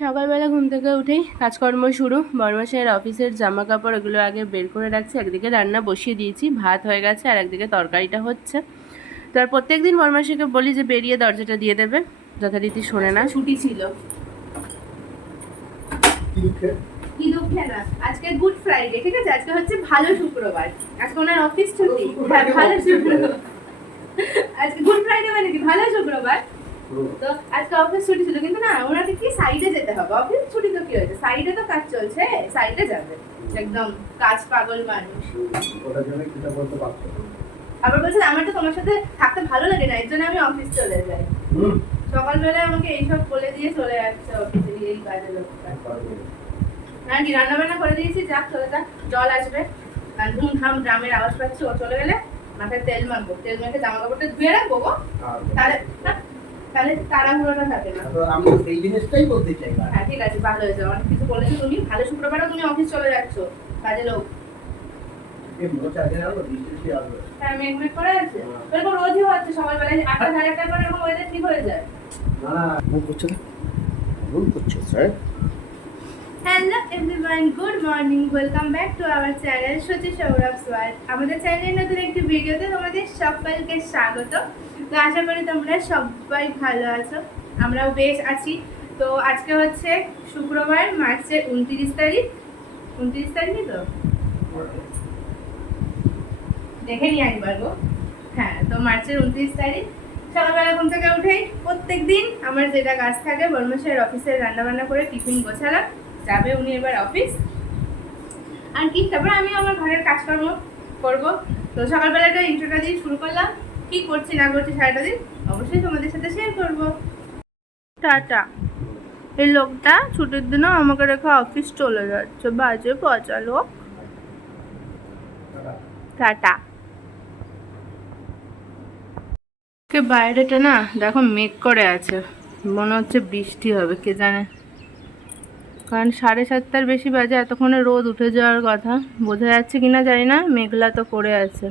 সকালবেলা ঘুম থেকে উঠেই কাজকর্ম শুরু। বড়মাসের অফিসের জামা কাপড় এগুলো আগে বের করে রাখছি একদিকে রান্না বসিয়ে দিয়েছি ভাত হয়ে গেছে আর একদিকে তরকারিটা হচ্ছে। তো আর প্রত্যেক দিন বড়মাসিকে বলি যে বেরিয়ে দরজাটা দিয়ে দেবে যথারীতি শোনে না। ছুটি ছিল। কি দুঃখে? না আজকে গুড ফ্রাইডে ঠিক আছে? আজকে হচ্ছে ভালো শুক্রবার। আজকে ওনার অফিস ছুটি। হ্যাঁ ভালো শুক্রবার। আজকে গুড ফ্রাইডে মানে কি? ভালো তো আজকে অফিস ছুটি ছিল কিন্তু না ওনাকে কি সাইডে যেতে হবে? অফিস ছুটি তো কি হয়েছে? সাইডে তো কাজ চলছে সাইডে যাবে। একদম কাজ পাগল মানুষ। ওটার জন্য কিটা বলতে পারছ? আবার বলছে আমার তো তোমার সাথে থাকতে ভালো লাগে না এর জন্য আমি অফিস চলে যাই। হুম, সকালবেলায় আমাকে এইসব বলে দিয়ে চলে যাচ্ছে অফিসে এই কাজে লোকটা। না কি রান্না বান্না করে দিয়েছি যাক চলে যাক জল আসবে। আর ধুমধাম ড্রামের আওয়াজ পাচ্ছি ও চলে গেলে মাথায় তেল মাখবো। তেল মেখে জামা কাপড়টা ধুয়ে রাখব গো। তাহলে তাহলে তাড়াহুড়োটা থাকে না। তো আমি সেই জিনিসটাই বলতে চাই হ্যাঁ ঠিক আছে ভালো হয়েছে। অনেক কিছু বলেছ তুমি। ভালো শুক্রবারও তুমি অফিস চলে যাচ্ছ। কাজে লোক। এই। হ্যাঁ মেঘ মেঘ করে আছে। এরকম রোজই হচ্ছে সকালবেলায় আটটা সাড়ে আটটার পর এরকম ওয়েদার ঠিক হয়ে যায়। না, না, ভুল করছ না? ভুল করছ, sir. Hello everyone good morning welcome back to our channel Sachi Sourav সোয়ার আমাদের চ্যানেলের নতুন একটি ভিডিওতে তোমাদের সকলকে স্বাগত। তো আশা করি তোমরা সবাই ভালো আছো। আমরাও বেশ আছি। তো আজকে হচ্ছে শুক্রবার, মার্চের উনত্রিশ তারিখ। উনত্রিশ তারিখই তো? দেখে নি একবার গো। হ্যাঁ তো মার্চের উনত্রিশ তারিখ। সকালবেলা ঘুম থেকে উঠেই প্রত্যেক দিন আমার যেটা কাজ থাকে বর্মশের অফিসে রান্না বান্না করে টিফিন গোছালাম। যাবে উনি এবার অফিস। আর কি, তারপর আমি আমার ঘরের কাজকর্ম করব। তো সকালবেলাটা ইন্ট্রোটা দিয়ে শুরু করলাম। কি করছি, না করছি সারাটা দিন? অবশ্যই তোমাদের সাথে শেয়ার করব। টাটা। এই লোকটা ছুটির দিনও আমাকে রেখে অফিস চলে যাচ্ছে। বাজে পচা লোক। টাটা। কে বাইরেটা না, দেখো মেঘ করে আছে। মনে হচ্ছে বৃষ্টি হবে, কে জানে। কারণ সাড়ে সাতটার বেশি বাজে, এতক্ষণে রোদ উঠে যাওয়ার কথা। বোঝা যাচ্ছে কিনা জানি না, মেঘলা তো করে আছে।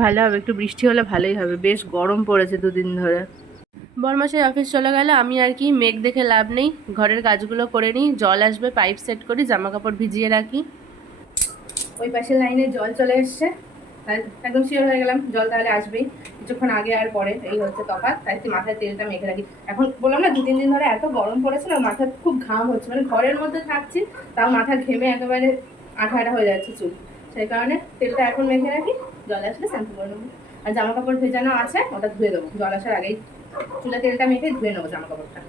ভালো হবে, একটু বৃষ্টি হলে ভালোই হবে। বেশ গরম পড়েছে দুদিন ধরে। বরমাসের অফিস চলে গেল আমি আর কি মেঘ দেখে লাভ নেই। ঘরের কাজগুলো করে নিই, জল আসবে পাইপ সেট করি জামা কাপড় ভিজিয়ে রাখি। ওই পাশের লাইনে জল চলে এসছে। একদম শিওর হয়ে গেলাম, জল তাহলে আসবেই। কিছুক্ষণ আগে আর পরে, এই হচ্ছে তফাৎ। তাই একটু মাথায় তেলটা মেখে রাখি। এখন বললাম না দু তিন দিন ধরে এত গরম পড়েছে না মাথায় খুব ঘাম হচ্ছে। মানে ঘরের মধ্যে থাকছি, তাও মাথা ঘেমে একেবারে আঠা আঠা হয়ে যাচ্ছে চুল। সেই কারণে তেলটা এখন মেখে রাখি। জল আসলে শ্যাম্পু করে নেব। আর জামা কাপড় ভেজানো আছে, ওটা ধুয়ে দেবো। জল আসার আগেই চুলে তেলটা মেখে ধুয়ে নেব জামা কাপড়টা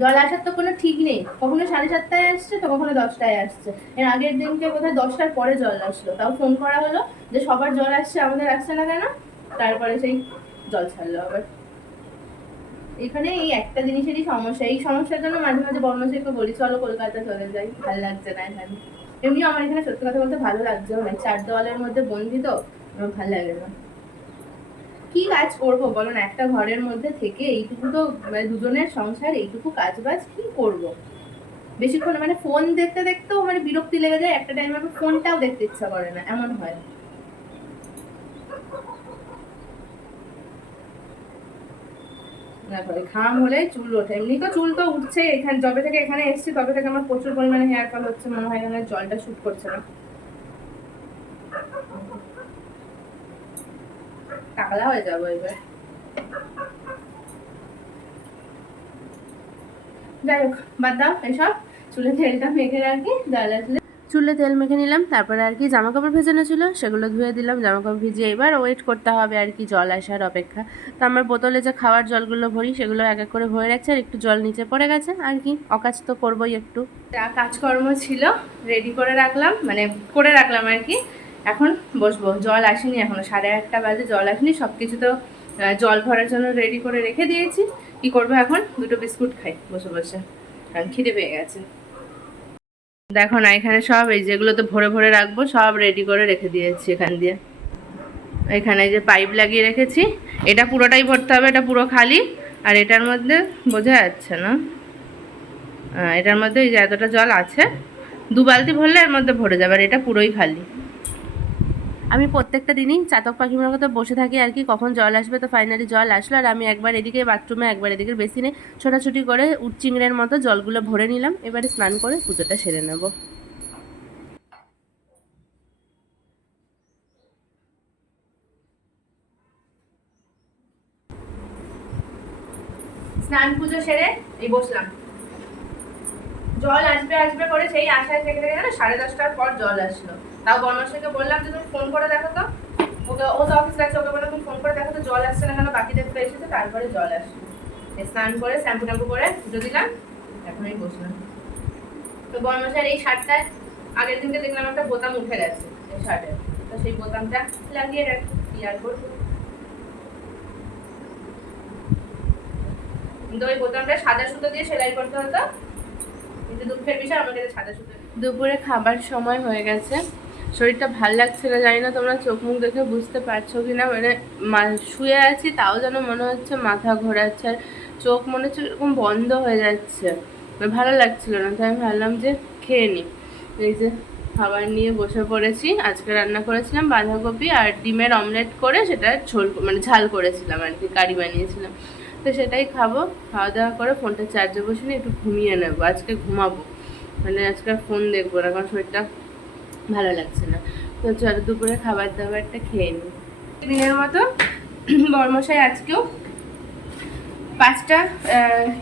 জল আসার তো কোনো ঠিক নেই। কখনো সাড়ে সাতটায় আসছে, তো কখনো দশটায় আসছে। এর আগের দিনকে কোথায় দশটার পরে জল আসলো। তাও ফোন করা হলো যে সবার জল আসছে, আমাদের আসছে না কেন? তারপরে সেই জল ছাড়লো আবার। এখানে এই একটা জিনিসেরই সমস্যা। এই সমস্যার জন্য মাঝে মাঝে বর্মশাইকে বলি, চলো কলকাতা চলে যাই। ভালো লাগছে না এখানে। এমনিও আমার এখানে সত্যি কথা বলতে ভালো লাগছেও না চার দেওয়ালের মধ্যে বন্দি তো, আমার ভালো লাগে না। কি কাজ করব বলো না, একটা ঘরের মধ্যে থেকে এইটুকু তো মানে দুজনের সংসার, এইটুকু কাজ বাজ কি করব? বেশিক্ষণ মানে ফোন দেখতে দেখতেও মানে বিরক্তি লেগে যায়, একটা টাইমে আমার ফোনটাও দেখতে ইচ্ছা করে না, এমন হয়। না ঘাম হলে চুল ওঠে। এমনি তো চুল তো উঠছে এখানে যবে থেকে এখানে তবে থেকে আমার প্রচুর পরিমাণে হেয়ার ফল হচ্ছে, মনে হয় এখানে জলটা শুট করছে না। টাকলা হয়ে যাব এবার। যাই হোক, বাদ দাও, এসব। চুলে তেলটা মেখে রাখি জল আসলে চুলে তেল মেখে নিলাম, তারপরে আর কি জামা কাপড় ভেজানো ছিল, সেগুলো ধুয়ে দিলাম জামা কাপড় ভিজিয়ে এবার ওয়েট করতে হবে আর কি জল আসার অপেক্ষা। তো আমার বোতলে যে খাওয়ার জলগুলো ভরি, সেগুলো এক এক করে ভরে রাখছে, আর একটু জল নিচে পড়ে গেছে, আর কি, অকাজ তো করবোই একটু। যা কাজকর্ম ছিল রেডি করে রাখলাম মানে করে রাখলাম আর কি, এখন বসবো। জল আসেনি এখনও, সাড়ে আটটা বাজে, জল আসেনি সব কিছু তো জল ভরার জন্য রেডি করে রেখে দিয়েছি। কি করব এখন? দুটো বিস্কুট খাই, বসে বসে, কারণ খিদে পেয়ে গেছে। দেখো না, এখানে সব এই যেগুলো তো ভরে ভরে রাখব, সব রেডি করে রেখে দিয়েছি এখান দিয়ে। এখানে যে পাইপ লাগিয়ে রেখেছি, এটা পুরোটাই ভরতে হবে, এটা পুরো খালি, আর এটার মধ্যে বোঝা যাচ্ছে না। এটার মধ্যে এই যে এতটা জল আছে, দু বালতি ভরলে এর মধ্যে ভরে যাবে, আর এটা পুরোই খালি। আমি প্রত্যেকটা দিনই চাতক পাখিমার কথা বসে থাকি আর কি, কখন জল আসবে তো ফাইনালি জল আসলো। আর আমি একবার এদিকে বাথরুমে একবার এদিকে বেসিনে ছোটাছুটি করে উচ্চিংড়ের মতো জলগুলো ভরে নিলাম। এবারে স্নান করে পুজোটা সেরে নেব। স্নান পুজো সেরে এই বসলাম। জল আসবে আসবে করে সেই আশায় থেকে থেকে না সাড়ে দশটার পর জল আসলো। তাও বর্মাশাইকে বললাম যে, তুমি ফোন করে দেখো তো। ওকে, ও তো অফিস আছে ওকে বললাম, তুমি ফোন করে দেখো তো, জল আসছে না কেন? বাকিদের তো এসেছে, তারপরে জল আসলো। এই স্নান করে শ্যাম্পু ট্যাম্পু করে পুজো দিলাম, এখনই বসলাম। তো বর্মাশাইয়ের এই শার্টটায় আগের দিনকে দেখলাম একটা বোতাম উঠে গেছে, এই শার্টের তো সেই বোতামটা লাগিয়ে রাখি, কি আর করব? কিন্তু ওই বোতামটা সাদা সুতো দিয়ে সেলাই করতে হতো। দুঃখের বিষয় সাদা দুপুরে খাবার সময় হয়ে গেছে। শরীরটা ভালো লাগছে না, জানি না তোমরা চোখ মুখ দেখে বুঝতে পারছ কি না মানে শুয়ে আছি তাও যেন মনে হচ্ছে মাথা ঘোরাচ্ছে আর চোখ মনে হচ্ছে এরকম বন্ধ হয়ে যাচ্ছে। মানে ভালো লাগছিল না, তাই আমি ভাবলাম যে খেয়ে নিই এই যে খাবার নিয়ে বসে পড়েছি, আজকে রান্না করেছিলাম বাঁধাকপি আর ডিমের অমলেট করে সেটা ঝোল মানে ঝাল করেছিলাম আর কি, কারি বানিয়েছিলাম। তো সেটাই খাব। খাওয়া দাওয়া করে ফোনটা চার্জে বসে নিয়ে একটু ঘুমিয়ে নেব। আজকে ঘুমাবো। মানে আজকে ফোন দেখব না, কারণ শরীরটা ভালো লাগছে না। তো চলো দুপুরে খাবার দাবারটা খেয়ে নিই। দিনের মতো বর্মশাই আজকেও পাঁচটা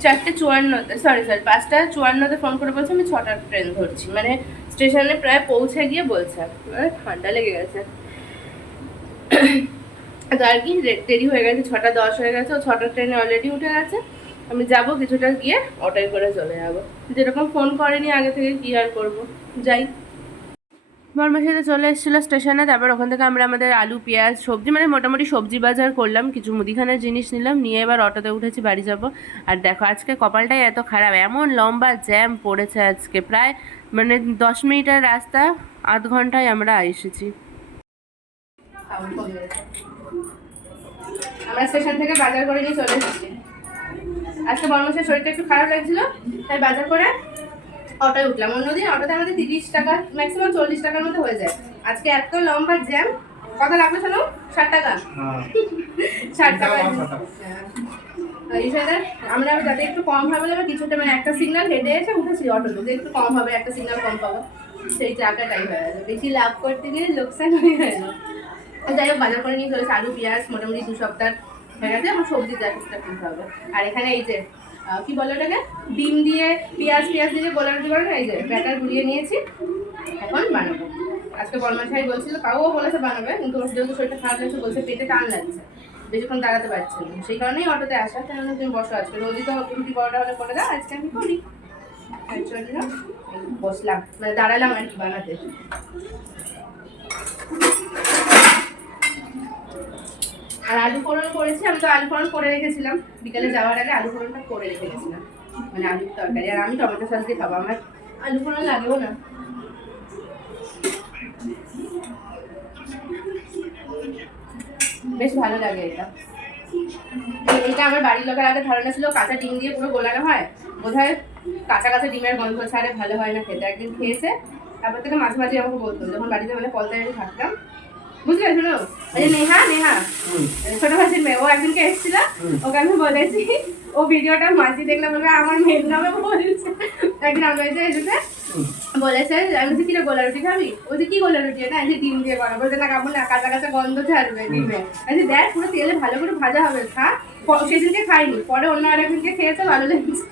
চারটে চুয়ান্নতে সরি সরি পাঁচটা চুয়ান্নতে ফোন করে বলছে, আমি ছটার ট্রেন ধরছি। মানে স্টেশনে প্রায় পৌঁছে গিয়ে বলছে। মানে ঠান্ডা লেগে গেছে। তো আর কি দেরি হয়ে গেছে, ছটা দশ হয়ে গেছে, ও ছটার ট্রেনে অলরেডি উঠে গেছে। আমি যাব কিছুটা গিয়ে অটোয় করে চলে যাব। যেরকম ফোন করেনি, আগে থেকে কি আর করব? যাই। বর্মার সাথে চলে এসেছিল স্টেশনে, তারপর ওখান থেকে আমরা আমাদের আলু, পেঁয়াজ, সবজি মানে মোটামুটি সবজি বাজার করলাম, কিছু মুদিখানার জিনিস নিলাম, নিয়ে এবার অটোতে উঠেছি, বাড়ি যাব। আর দেখো, আজকে কপালটাই এত খারাপ, এমন লম্বা জ্যাম পড়েছে আজকে, প্রায় মানে দশ মিনিটের রাস্তা, আধ ঘন্টায় আমরা এসেছি। আমরা স্টেশন থেকে বাজার করে নিয়ে চলে এসেছি। আজকে বর্মসের শরীরটা একটু খারাপ লাগছিল তাই বাজার করে অটোয় উঠলাম। অন্যদিন অটোতে আমাদের তিরিশ টাকা ম্যাক্সিমাম চল্লিশ টাকার মতো হয়ে যায়। আজকে এত লম্বা জ্যাম কত লাগবে শোনো? ষাট টাকা। ষাট টাকা। হ্যাঁ। আমরা যাতে একটু কম হবে বলে কিছুটা মানে একটা সিগন্যাল হেঁটে এসে উঠেছি অটোতে যে একটু কম হবে একটা সিগন্যাল কম পাবো। সেই টাকাটাই হয়ে গেল। বেশি লাভ করতে গিয়ে লোকসান হয়ে গেল। যাই হোক, বাজার করে নিয়ে চলেছে আলু, পেঁয়াজ, মোটামুটি দু সপ্তাহ হয়ে গেছে এখন সবজি যা টুকটাক কিনতে হবে। আর এখানে এই যে কি বলে ওটাকে? ডিম দিয়ে পেঁয়াজ পেঁয়াজ দিয়ে গোলা রুটি করে এই যে, ব্যাটার গুলিয়ে নিয়েছি, এখন বানাবো। আজকে বর্মা সাহেব বলছিল, তাও বলেছে বানাবে, কিন্তু ওর যেহেতু শরীরটা খারাপ লাগছে বলছে পেটে টান লাগছে, বেশিক্ষণ দাঁড়াতে পারছে না। সেই কারণেই অটোতে আসা জন্য তুমি বসো আজকে। রোজই তো রুটি পরোটা হলে করে দাও, আজকে আমি করি। বসলাম মানে দাঁড়ালাম আর কি বানাতে। আর আলু ফোড়ন করেছি, আমি তো আলু ফোড়ন করে রেখেছিলাম। বিকালে যাওয়ার আগে আলু ফোড়নটা করে রেখে গেছিলাম। মানে আলুর তরকারি, আর আমি টমেটো সস দিয়ে খাব, আমার আলু ফোড়ন লাগেও না। বেশ ভালো লাগে এটা। এটা আমার বাড়ির লোকের আগে ধারণা ছিল, কাঁচা ডিম দিয়ে পুরো গোলানো হয়। বোধহয় কাঁচা কাঁচা ডিমের গন্ধ ছাড়ে ভালো হয় না খেতে। একদিন খেয়েছে, তারপর থেকে মাঝে মাঝে আমাকে বলতো, যখন বাড়িতে মানে কলতায় আমি থাকতাম বুঝলে শোনো? এই নেহা নেহা। ছোট ভাষীর মেয়ে ও একদিনকে এসেছিল? ওকে আমি বলেছি ও ভিডিওটা মাঝি দেখলে বলবে আমার মেয়ের নামে বলছে। একদিন আমার বাড়িতে এসেছে বলেছে আমি বলছি কিরে গোলা রুটি খাবি? যে কি গোলা রুটি? এটা আমি ডিম দিয়ে বানাবো। বলছে না কাপড় না কাঁচা কাঁচা গন্ধ ছাড়বে ডিমে। আমি দেখ পুরো তেলে ভালো করে ভাজা হবে খা সেদিনকে খাইনি পরে অন্য আরেকদিনকে খেয়েছে ভালো লেগেছে।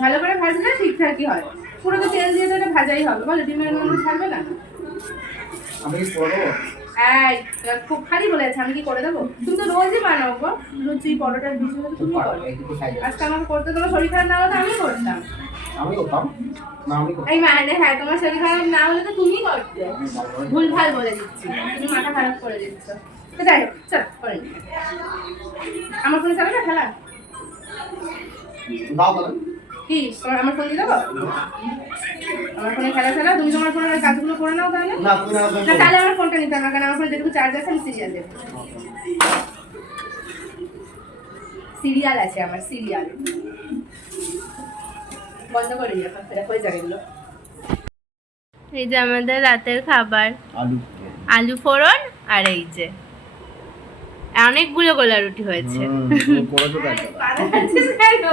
ভালো করে ভাজলে ঠিকঠাকই হয়। পুরো তো তেল দিয়ে এটা ভাজাই হবে। বলো ডিমের মধ্যে থাকবে না? আমি পড়ো এই খুব খালি বলেছে আমি কি করে দেবো? তুমি তো রোজই বানাও গো। লুচি পরোটার কিছু তুমি করো। আজকে আমাকে করতে তোমার শরীর খারাপ না হলে আমি করতাম। আমি করতাম? না আমি এই মানে হ্যাঁ তোমার শরীর খারাপ না হলে তো তুমিই করতে। ভুল ভালো বলে দিচ্ছি। তুমি মাথা খারাপ করে দিচ্ছ। তো যাই হোক চল করে। আমার ফোনে চালাবে না খেলা? দাও তাহলে। কি? তোমার আমার ফোন দিয়ে দেবো? আমার ফোনে খেলা খেলা তুমি তোমার ফোনের কাজগুলো করে নাও তাহলে। না তাহলে আমার ফোনটা নিতে হবে না কারণ আমার ফোনে যেটুকু চার্জ আছে আমি সিরিয়াল দেবো। সিরিয়াল আছে আমার সিরিয়াল বন্ধ করে দিই এখন সেটা হয়ে যাবে এগুলো। এই যে আমাদের রাতের খাবার। আলু। আলু ফোড়ন আর এই যে। অনেকগুলো গোলা রুটি হয়েছে হুম, তুমি করেছ তো একটা। পাতা খাচ্ছিস কেন?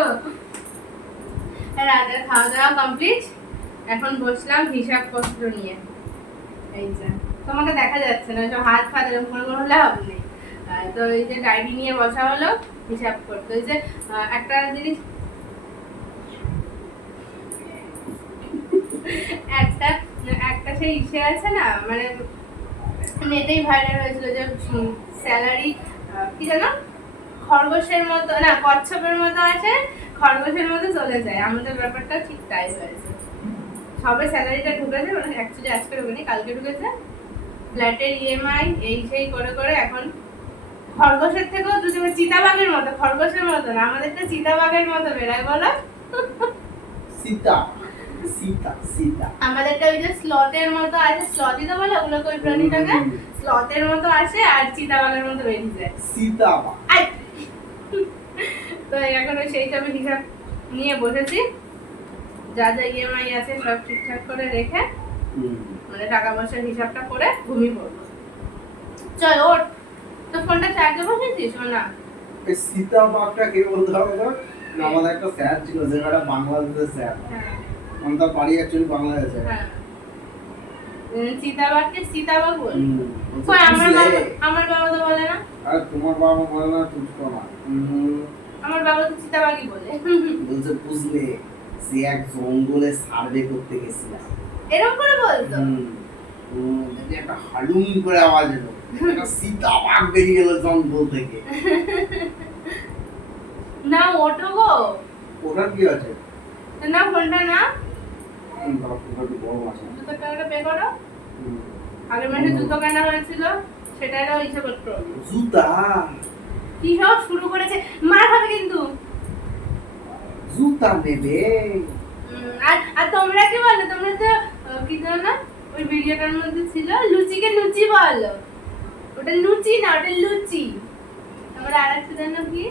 রাতের খাওয়া দাওয়া কমপ্লিট এখন বসলাম নিয়ে। এই যে, তোমাকে দেখা যাচ্ছে না সব হাত ফাত এরকম হলে হবে না। তো এই যে ডায়েরি নিয়ে বসা হলো হিসাব করতে যে একটা জিনিস একটা একটা সেই ইসে আছে না মানে নেটেই ভাইরাল হয়েছিল যে স্যালারি কি জানো খরগোশের মতো, না, কচ্ছপের মতো আছে। খরগোশের মতো চলে যায়। আমাদের ব্যাপারটা ঠিক তাই হয়েছে। সবে স্যালারিটা ঢুকেছে মানে অ্যাকচুয়ালি আজকে ঢুকেনি কালকে ঢুকেছে। ফ্ল্যাটের ইএমআই এই সেই করে করে এখন খরগোশের থেকেও যদি চিতাবাঘের মতো খরগোশের মতো না আমাদেরটা চিতাবাঘের মতো বেড়ায় বলো। সীতা সীতা সীতা। আমাদেরটা ওই যে স্লথের মতো আছে স্লথই তো বলে ওগুলোকে ওই প্রাণীটাকে? হুম। স্লথের মতো আছে আর চিতাবাঘের মতো বেরিয়ে যায়। সীতা আই! তো এখন সেই সব হিসাব নিয়ে বসেছি। যা যা ইএমআই আছে সব ঠিকঠাক করে রেখে মানে টাকা পয়সার হিসাবটা করে ঘুমিয়ে পড়ব। চল ওঠ। তো ফোনটা চার্জে বসেছিস ও না? সীতা বাঘটা কে বলতে হবে না, আমাদের একটা স্যার ছিল যেটা বাংলাদেশের স্যার। হ্যাঁ। মানে বাড়ি অ্যাকচুয়ালি বাংলাদেশে হ্যাঁ। বল। আমার বাবা আমার বাবা তো বলে না? আর তোমার বাবা বলে না তুলতো না হুম, আমার বাবা তো চিতাবাঘই বলে। বলছে বুঝলে সে এক জঙ্গলে সার্ভে করতে গেছিলাম। এরকম করে বলতো? একটা হালুম করে আওয়াজ এলো একটা সীতা বেরিয়ে গেল জঙ্গল থেকে। না ওটো গো। ওটার কি আছে? না ফোনটা না জুতো টাকাটা পে করো। আগের মাসে জুতো কেনা হয়েছিল সেটারও ইচ্ছে করতে জুতা? কি সব শুরু করেছে? মার খাবে কিন্তু। জুতা নেবে। আর আর তোমরা কি বলো? তোমরা তো কি জানো না ওই ভিডিওটার মধ্যে ছিল লুচিকে লুচি বলো। ওটা লুচি না ওটা লুচি। আর একটা জানো কি?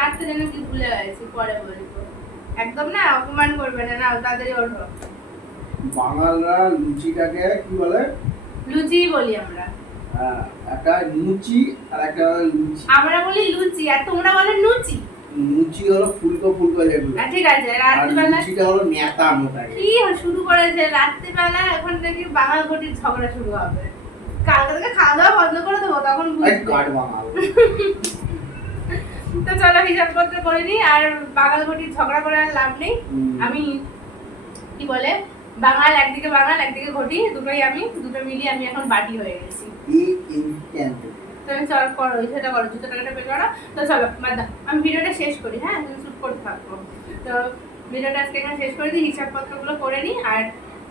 আর জানো কি ভুলে গেছি পরে বলব। একদম না অপমান করবে না না তাড়াতাড়ি ওঠো। বাঙালরা লুচিটাকে কি বলে? লুচি বলি আমরা। একটা লুচি আর একটা লুচি। আমরা বলি লুচি আর তোমরা বলো লুচি। লুচি হলো ফুলকো ফুলকো যেগুলো। ঠিক আছে রাত্রিবেলা লুচিটা হলো নেতা মোটা কি শুরু করেছে? রাত্রিবেলা এখন থেকে বাঙাল ঘটির ঝগড়া শুরু হবে। কালকে থেকে খাওয়া দাওয়া বন্ধ করে দেবো তখন বুঝবে। বাঙাল। তো চলো হিসাবপত্র করে নিই আর বাঙাল ঘটির ঝগড়া করে আর লাভ নেই। আমি কি বলে বাঙাল একদিকে বাঙাল একদিকে ঘটি দুটোই আমি দুটো মিলিয়ে আমি এখন বাটি হয়ে গেছি। এই instant। তো চল করো সেটা করো জুতো টাকাটা পে করো তো চলো আমি ভিডিওটা শেষ করি হ্যাঁ? তুমি শুট করতে থাকব তো ভিডিওটা আজকে এখানে শেষ করে দিই হিসাবপত্রগুলো করে নিই আর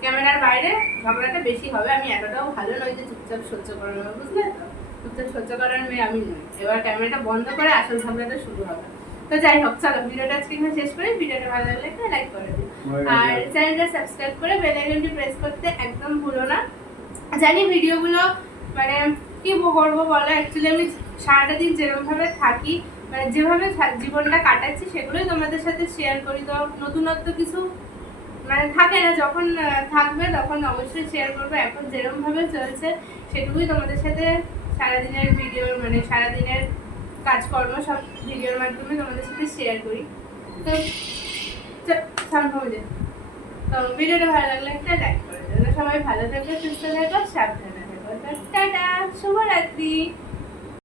ক্যামেরার বাইরে ঝগড়াটা বেশি হবে। আমি এতটাও ভালো নই যে চুপচাপ সহ্য করে নেব বুঝলে তো? চুপচাপ সহ্য করার মেয়ে আমি নই। এবার ক্যামেরাটা বন্ধ করে আসল ঝগড়াটা শুরু হবে। তো যাই হোক চলো ভিডিওটা আজকে এখানে শেষ করি। ভিডিওটা ভালো লাগলে একটা লাইক করে দিও। আর চ্যানেলটা সাবস্ক্রাইব করে বেল আইকনটি প্রেস করতে একদম ভুলো না। জানি ভিডিওগুলো মানে কি করব বলো? অ্যাকচুয়ালি আমি সারাটা দিন যেরকমভাবে থাকি মানে যেভাবে জীবনটা কাটাচ্ছি সেগুলোই তোমাদের সাথে শেয়ার করি। তো নতুনত্ব কিছু মানে থাকে না যখন থাকবে তখন অবশ্যই শেয়ার করব। এখন যেরকমভাবে চলছে সেটুকুই তোমাদের সাথে সারাদিনের ভিডিও মানে সারাদিনের কাজকর্ম সব ভিডিওর মাধ্যমে তোমাদের সাথে শেয়ার করি। তো। তো ভিডিওটা ভালো লাগলে একটা লাইক করে দেবে সবাই ভালো থাকবে সুস্থ থাকবে সাবধানে থাকো। তো টাটা, শুভরাত্রি।